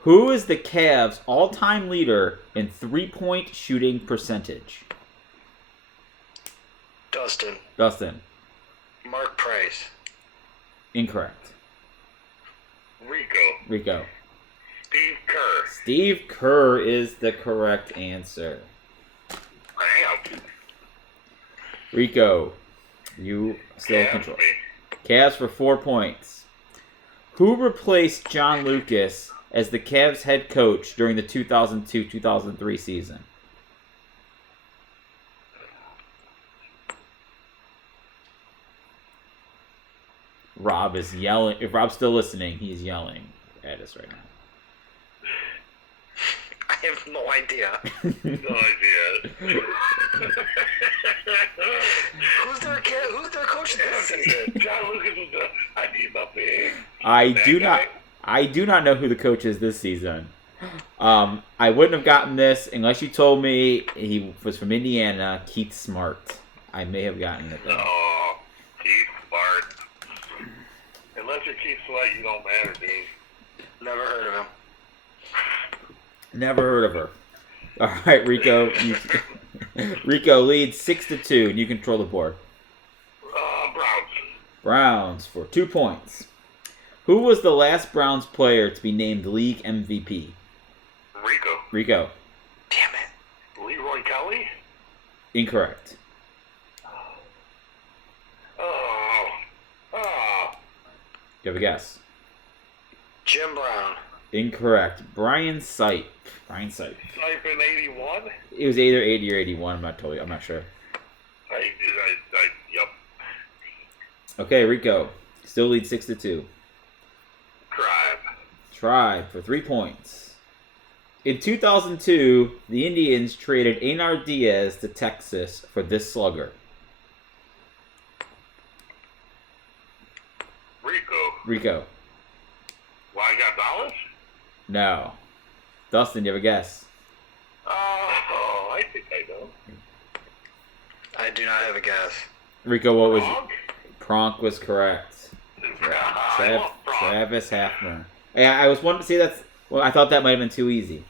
Who is the Cavs' all-time leader in three-point shooting percentage? Dustin. Mark Price. Incorrect. Rico. Steve Kerr is the correct answer. Rico, you still control. Cavs for 4 points. Who replaced John Lucas as the Cavs head coach during the 2002-2003 season? Rob is yelling. If Rob's still listening, he's yelling at us right now. I have no idea. Who's their coach this season? John Lucas was I need my big. I do not know who the coach is this season. I wouldn't have gotten this unless you told me he was from Indiana, Keith Smart. I may have gotten it though. Oh, Keith Smart. Unless you're Keith Sweat, you don't matter, dude. Never heard of him. Never heard of her. All right, Rico. Rico leads 6-2, and you control the board. Browns for 2 points. Who was the last Browns player to be named league MVP? Rico. Damn it. Leroy Kelly? Incorrect. Do you have a guess? Jim Brown. Incorrect. Brian Sipe. Sipe in 81? It was either 80 or 81. I'm not sure. Yep. Okay, Rico. Still leads 6-2. Tribe for 3 points. In 2002, the Indians traded Einar Diaz to Texas for this slugger. Rico. Well, I got dollars? No. Dustin, you have a guess? I think I know. I do not have a guess. Rico, what was Kronk? Kronk was correct. I love Kronk. Travis Hafner. Yeah, I was wanting to say that's. Well, I thought that might have been too easy,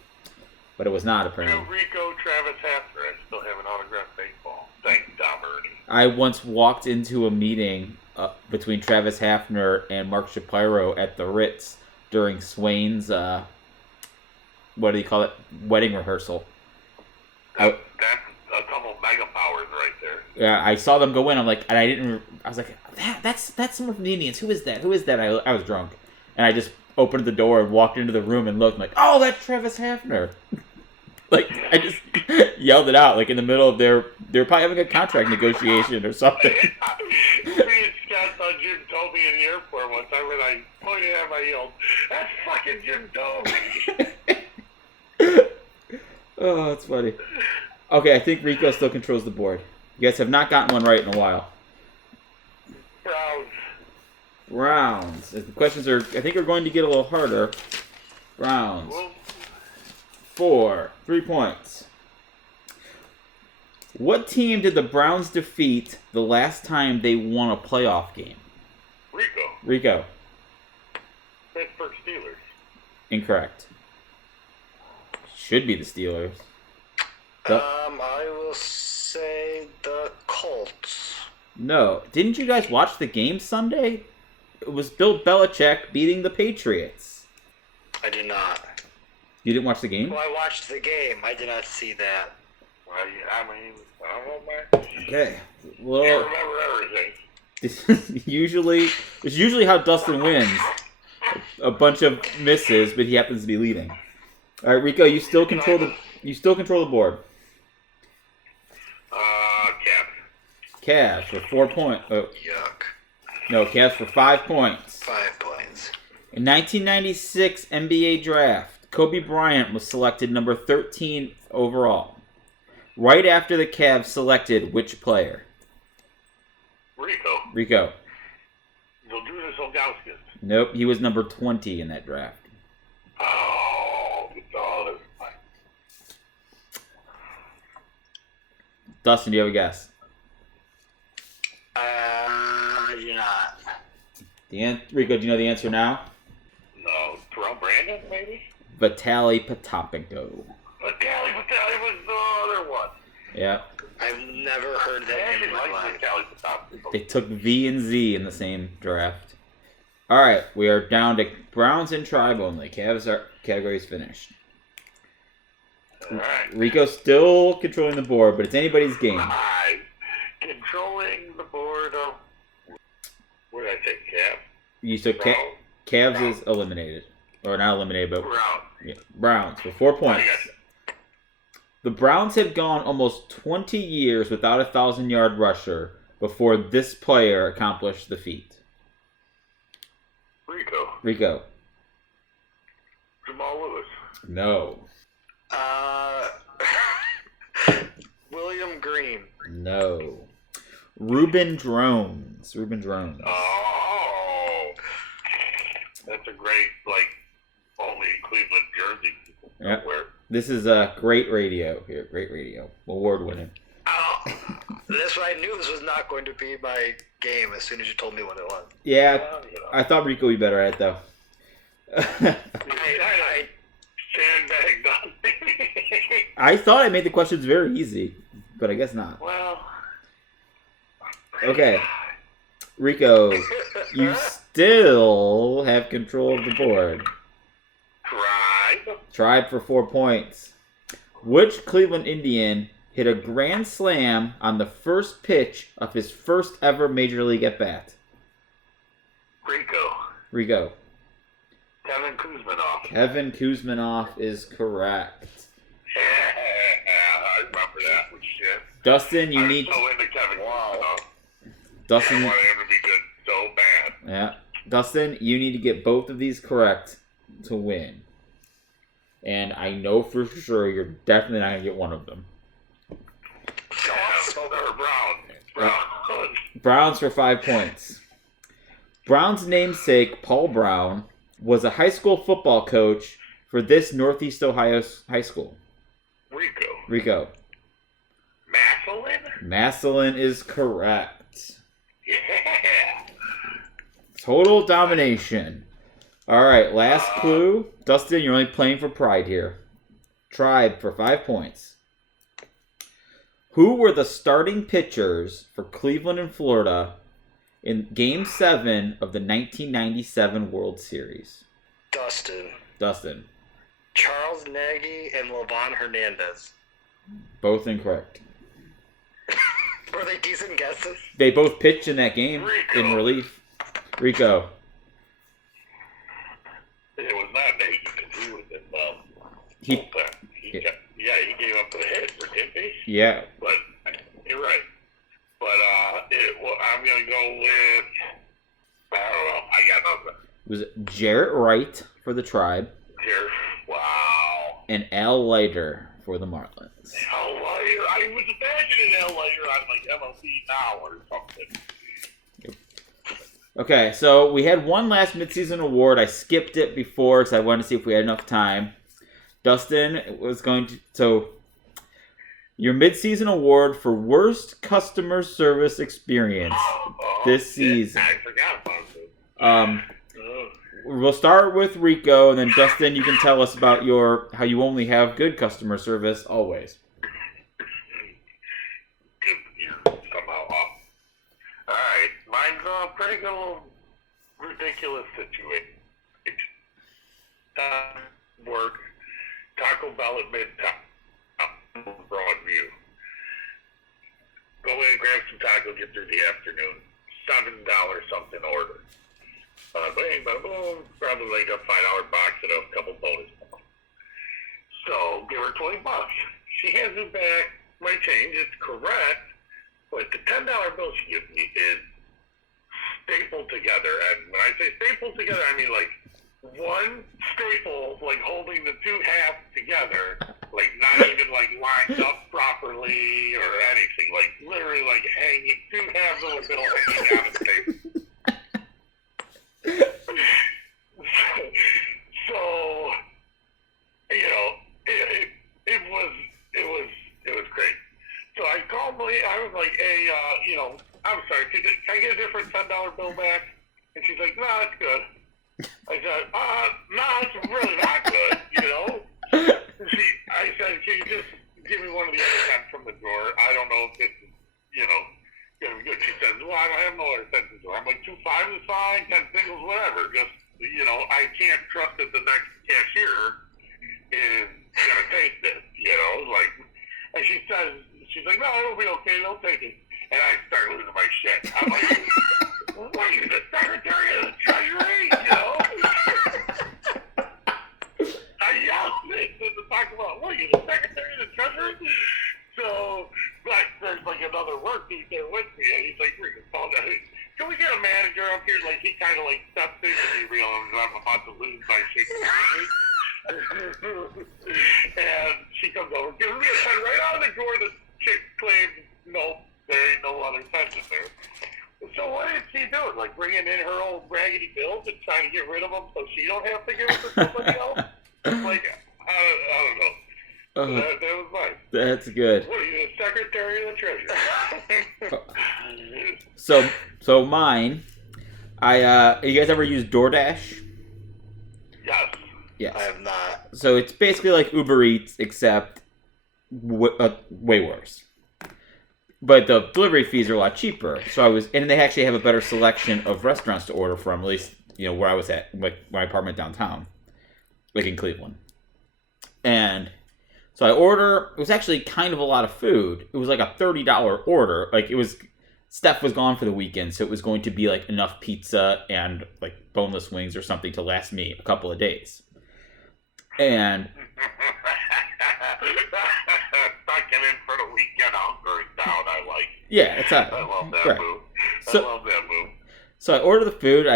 but it was not apparently. Rico, Travis Hafner. I still have an autographed baseball. Thank Tom Ernie. I once walked into a meeting between Travis Hafner and Mark Shapiro at the Ritz during Swain's, what do you call it, wedding rehearsal. That's a couple mega powers right there. Yeah, I saw them go in. I was like, that's someone from the Indians. Who is that? Who is that? I was drunk, and I just opened the door and walked into the room and looked. I'm like, oh, that's Travis Hafner. Like, I just yelled it out, like in the middle of they were probably having a contract negotiation or something. Me and Scott saw Jim Toby in the airport one time, and I pointed at him, I yelled, "That's fucking Jim Toby!" Oh, that's funny. Okay, I think Rico still controls the board. You guys have not gotten one right in a while. Browns. The questions are, I think, are going to get a little harder. Browns. 3 points. What team did the Browns defeat the last time they won a playoff game? Rico. Pittsburgh Steelers. Incorrect. Should be the Steelers. I will say the Colts. No. Didn't you guys watch the game Sunday? It was Bill Belichick beating the Patriots. I did not. You didn't watch the game? Well, I watched the game. I did not see that. Well, I don't know, man. Okay. I Well, can't remember everything. it's usually how Dustin wins. A bunch of misses, but he happens to be leading. All right, Rico, you still control the board. Cavs for 4 points. Oh, Yuck. no, Cavs for 5 points. 5 points. In 1996 NBA draft, Kobe Bryant was selected number 13 overall. Right after the Cavs selected which player? Rico. Zydrunas Ilgauskas. Nope, he was number 20 in that draft. Oh, that's fine. Dustin, do you have a guess? I do not. Rico, do you know the answer now? No, Terrell Brandon, maybe? Vitaly Potapenko. Vitaly was the other one. Yeah. I've never heard that name in my life. They took V and Z in the same draft. All right, we are down to Browns and Tribe only. Categories finished. All right. Rico's still controlling the board, but it's anybody's game. Controlling the board of... What did I say, Cav? You took Cavs is eliminated. Or not eliminated, but... Browns for 4 points. The Browns had gone almost 20 years without a 1,000-yard rusher before this player accomplished the feat. Rico. Jamal Lewis. No. William Green. No. Reuben Drones. Oh. That's a great, only Cleveland jersey. Yep. This is great radio here. Great radio. Award-winning. Oh, that's why I knew this was not going to be my game as soon as you told me what it was. Yeah, I thought Rico would be better at it, though. I sandbagged on me. I thought I made the questions very easy, but I guess not. Well. Okay. Rico, you still have control of the board. Tribe for 4 points. Which Cleveland Indian hit a grand slam on the first pitch of his first ever Major League at-bat? Rico. Kevin Kuzminoff is correct. I remember that one shit. Dustin, you need... so into Kevin Kuzminoff. Dustin... I wanted him to be good so bad. Yeah. Dustin, you need to get both of these correct to win. And I know for sure you're definitely not going to get one of them. Browns. Browns for 5 points. Brown's namesake, Paul Brown, was a high school football coach for this Northeast Ohio high school. Rico. Massillon is correct. Yeah. Total domination. All right, last clue. Dustin, you're only playing for pride here. Tribe for 5 points. Who were the starting pitchers for Cleveland and Florida in Game 7 of the 1997 World Series? Dustin. Charles Nagy and Levon Hernandez. Both incorrect. Were they decent guesses? They both pitched in that game in relief. Rico. It was not Nagy because he was in He gave up to the hit, didn't he? Yeah. But you're right. But I'm gonna go with I don't know. I got nothing. It was Jarrett Wright for the Tribe. Wow. And Al Leiter for the Marlins. Al Leiter. I was imagining Al Leiter on like MLB Now or something. Okay, so we had one last midseason award. I skipped it before because I wanted to see if we had enough time. Dustin was going to... So, your midseason award for worst customer service experience this season. I forgot about it. We'll start with Rico, and then Dustin, you can tell us about how you only have good customer service always. Somehow. Alright, mine's a pretty good little ridiculous situation. Work, Taco Bell at Midtown, Broadview. Go in, grab some tacos, get through the afternoon. $7 something order. Bang, bada boom, probably like a $5 box and a couple bonus points. So, give her $20. She hands me back my change, it's correct, but the $10 bill she gives me is stapled together. And when I say stapled together, I mean like one staple, like holding the two halves together, like not even like lined up properly or anything, like literally like hanging, two halves of the middle hanging down the table. So, you know, it was great. So I called I was like, hey, I'm sorry, can I get a different $10 bill back? And she's like, no, it's good. I said, no, it's really not good, you know? I said, can you just give me one of the other cents from the drawer? I don't know if this is, gonna be good. She says, well, I don't have no other cents in the drawer. I'm like, 2 5s is fine, 10 singles, whatever. Just, I can't trust that the next cashier is gonna take this, and she says, she's like, no, it'll be okay, they'll take it. And I start losing my shit. I'm like, what are you, the Secretary of the Treasury, I yelled at to talk about, what are you, the Secretary of the Treasury? So, there's like another work dude there with me, and he's like, can we get a manager up here? Like, he kind of like steps in and he realizes I'm about to lose my shit. And she comes over, gives me a pen right out of the door. The chick claims, nope, there ain't no other pens in there. So what is she doing? Like bringing in her old raggedy bills and trying to get rid of them so she don't have to give it to somebody else? Like, I don't know. That was mine. That's good. What are you, the Secretary of the Treasury? So mine, you guys ever use DoorDash? Yes. Yes. I have not. So it's basically like Uber Eats, except way worse. But the delivery fees are a lot cheaper. And they actually have a better selection of restaurants to order from, at least, where I was at, like my apartment downtown, like in Cleveland. And so it was actually kind of a lot of food. It was like a $30 order. Like Steph was gone for the weekend, so it was going to be like enough pizza and like boneless wings or something to last me a couple of days. And Stocking in for the weekend, hunkering down. I like. Yeah, I love that move. I love that move. So I order the food.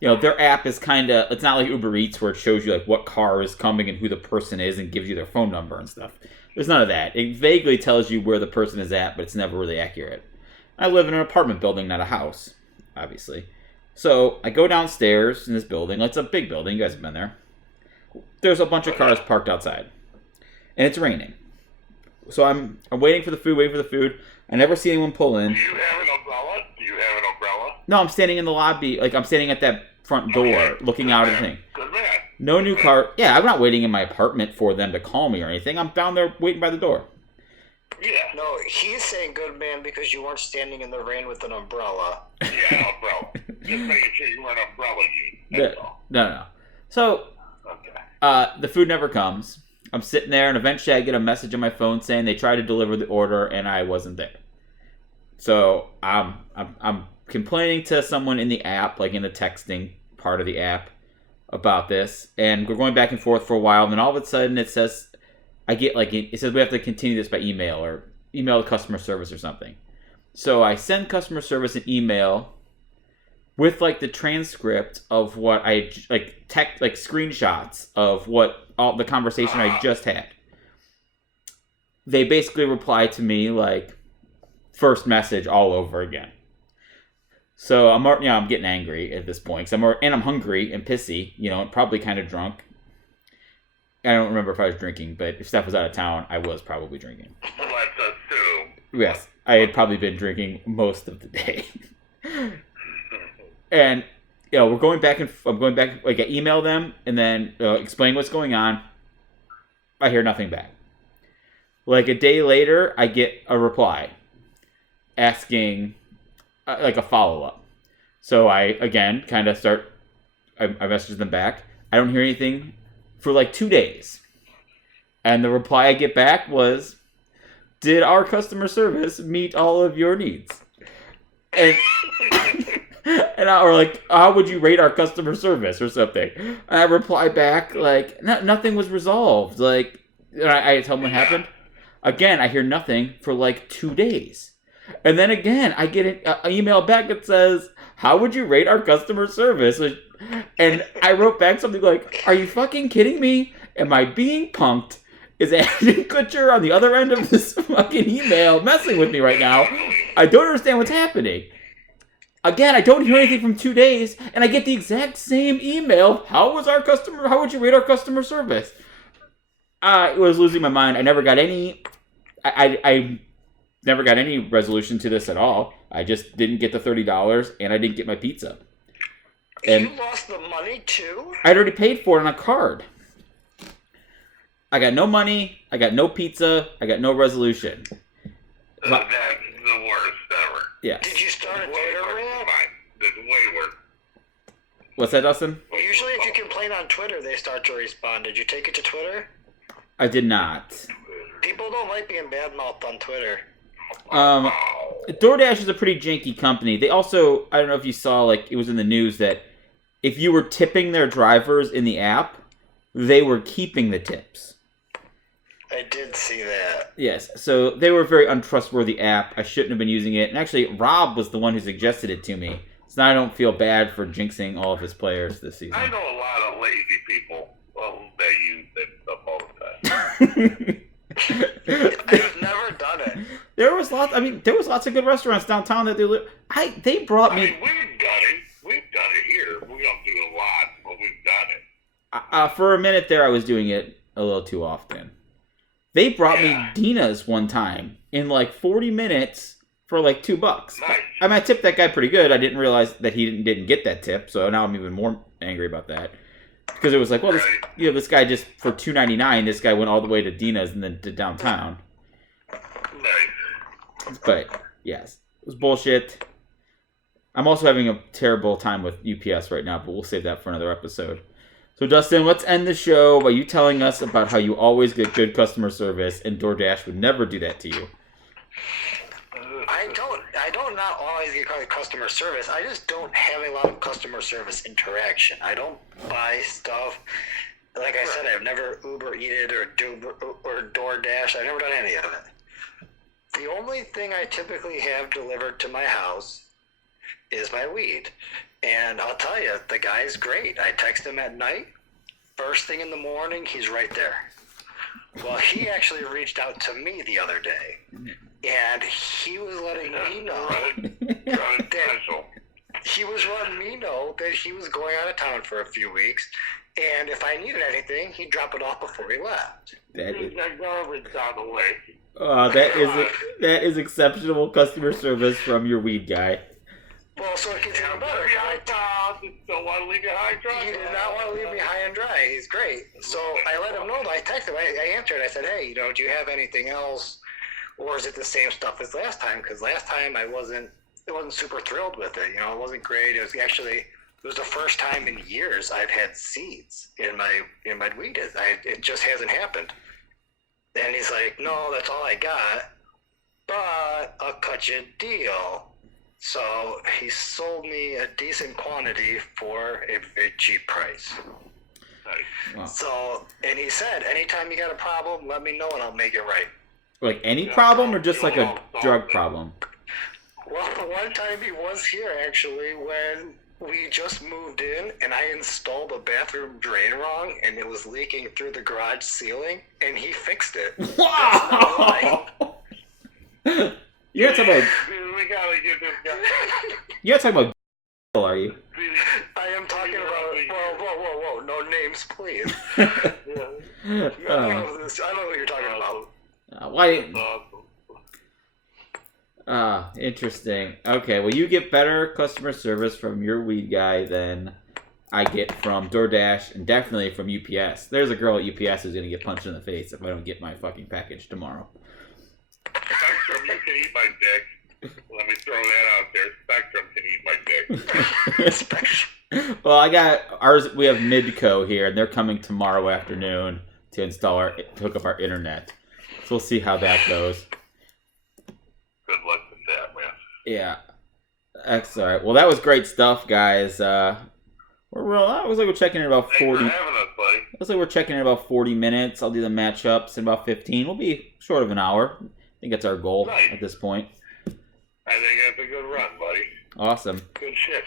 Their app is it's not like Uber Eats where it shows you like what car is coming and who the person is and gives you their phone number and stuff. There's none of that. It vaguely tells you where the person is at, but it's never really accurate. I live in an apartment building, not a house, obviously. So I go downstairs in this building. It's a big building. You guys have been there. There's a bunch of cars parked outside, and it's raining. So I'm waiting for the food. I never see anyone pull in. Do you have an umbrella? No, I'm standing in the lobby. Like, I'm standing at that front door looking out at the thing. Good man. No new car. Yeah, I'm not waiting in my apartment for them to call me or anything. I'm down there waiting by the door. Yeah. No, he's saying good man because you weren't standing in the rain with an umbrella. Yeah, umbrella. Just making sure you were an umbrella. That's all. No. So, the food never comes. I'm sitting there, and eventually I get a message on my phone saying they tried to deliver the order, and I wasn't there. So I'm complaining to someone in the app, like in the texting part of the app, about this, and we're going back and forth for a while. And then all of a sudden, it says it says we have to continue this by email or email customer service or something. So I send customer service an email with like the transcript of what I screenshots of what all the conversation I just had. They basically reply to me like first message all over again. So I'm getting angry at this point because I'm hungry and pissy, and probably kind of drunk. I don't remember if I was drinking, but if Steph was out of town, I was probably drinking. Let's assume. Yes, I had probably been drinking most of the day. And I'm going back. Like, I email them and then explain what's going on. I hear nothing back. Like a day later, I get a reply asking like a follow up. So I again kind of I message them back. I don't hear anything for like 2 days, and the reply I get back was, "Did our customer service meet all of your needs?" And or like, how would you rate our customer service or something? And I reply back like, nothing was resolved. Like, I tell them what happened. Again, I hear nothing for like 2 days. And then again, I get an email back that says, how would you rate our customer service? And I wrote back something like, are you fucking kidding me? Am I being punked? Is Ashton Kutcher on the other end of this fucking email messing with me right now? I don't understand what's happening. Again, I don't hear anything from 2 days, and I get the exact same email. How would you rate our customer service? I was losing my mind. I never got any. I never got any resolution to this at all. I just didn't get the $30, and I didn't get my pizza. And you lost the money too? I'd already paid for it on a card. I got no money. I got no pizza. I got no resolution. That's the worst ever. Yes. Did you start a Twitter rant? That's way worse. What's that, Dustin? Usually if you complain on Twitter, they start to respond. Did you take it to Twitter? I did not. People don't like being badmouthed on Twitter. DoorDash is a pretty janky company. They also, I don't know if you saw, like, it was in the news that if you were tipping their drivers in the app, they were keeping the tips. I did see that. Yes, so they were a very untrustworthy app. I shouldn't have been using it. And actually, Rob was the one who suggested it to me. So now I don't feel bad for jinxing all of his players this season. I know a lot of lazy people that use that stuff all the time. I've never done it. There was lots of good restaurants downtown that they brought me. We've done it here. We don't do it a lot, but we've done it. For a minute there, I was doing it a little too often. They brought me Dina's one time in like 40 minutes for like $2. Nice. I mean, I tipped that guy pretty good. I didn't realize that he didn't get that tip, so now I'm even more angry about that. Because it was like, well, this guy just, for $2.99, this guy went all the way to Dina's and then to downtown. Nice. But, yes, it was bullshit. I'm also having a terrible time with UPS right now, but we'll save that for another episode. So, Dustin, let's end the show by you telling us about how you always get good customer service and DoorDash would never do that to you. I don't not always get customer service. I just don't have a lot of customer service interaction. I don't buy stuff. Like I said, I've never Uber Eated or DoorDash. I've never done any of it. The only thing I typically have delivered to my house is my weed. And I'll tell you, the guy's great. I text him at night. First thing in the morning, he's right there. Well, he actually reached out to me the other day. And he was letting me know that he was letting me know that he was going out of town for a few weeks, and if I needed anything, he'd drop it off before he left. That garbage out of the way. That is exceptional customer service from your weed guy. Well, so it gets even better. Don't want to leave you high and dry. He did not want to leave me high and dry. He's great. So I let him know. I texted him. I answered. I said, hey, do you have anything else, or is it the same stuff as last time? Because last time I wasn't super thrilled with it. It wasn't great. It was the first time in years I've had seeds in my weed. It just hasn't happened. And he's like, no, that's all I got, but I'll cut you a deal. So he sold me a decent quantity for a very cheap price. Nice. Wow. So, and he said, anytime you got a problem, let me know and I'll make it right. Like any problem, or just like a drug problem? Well, one time he was here actually when we just moved in and I installed a bathroom drain wrong and it was leaking through the garage ceiling and he fixed it. Wow! You're not talking about. We gotta get this guy. You're not talking about. Are you? I am talking about. Whoa! No names, please. Yeah. I don't know what you're talking about. Why? Interesting. Okay, well, you get better customer service from your weed guy than I get from DoorDash and definitely from UPS. There's a girl at UPS who's gonna get punched in the face if I don't get my fucking package tomorrow. Spectrum, you can eat my dick. Let me throw that out there. Spectrum can eat my dick. Spectrum. Well, I got ours. We have Midco here, and they're coming tomorrow afternoon to hook up our internet. So we'll see how that goes. Good luck with that, man. Yeah, excellent. Well, that was great stuff, guys. We're checking in about 40. Thanks for having us, buddy. Looks like we're checking in about 40 minutes. I'll do the matchups in about 15. We'll be short of an hour. I think that's our goal at this point. I think that's a good run, buddy. Awesome. Good shit.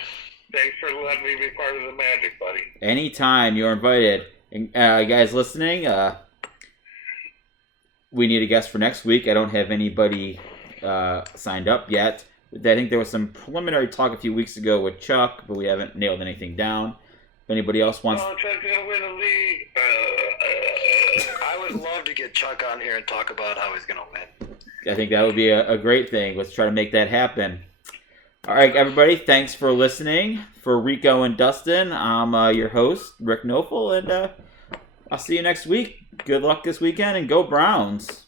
Thanks for letting me be part of the magic, buddy. Anytime, you're invited. And, guys listening, we need a guest for next week. I don't have anybody signed up yet. I think there was some preliminary talk a few weeks ago with Chuck, but we haven't nailed anything down. If anybody else wants... Oh, Chuck's going to win the league. I would love to get Chuck on here and talk about how he's going to win. I think that would be a great thing. Let's try to make that happen. All right, everybody, thanks for listening. For Rico and Dustin, I'm your host, Rick Knofel, and I'll see you next week. Good luck this weekend, and go Browns.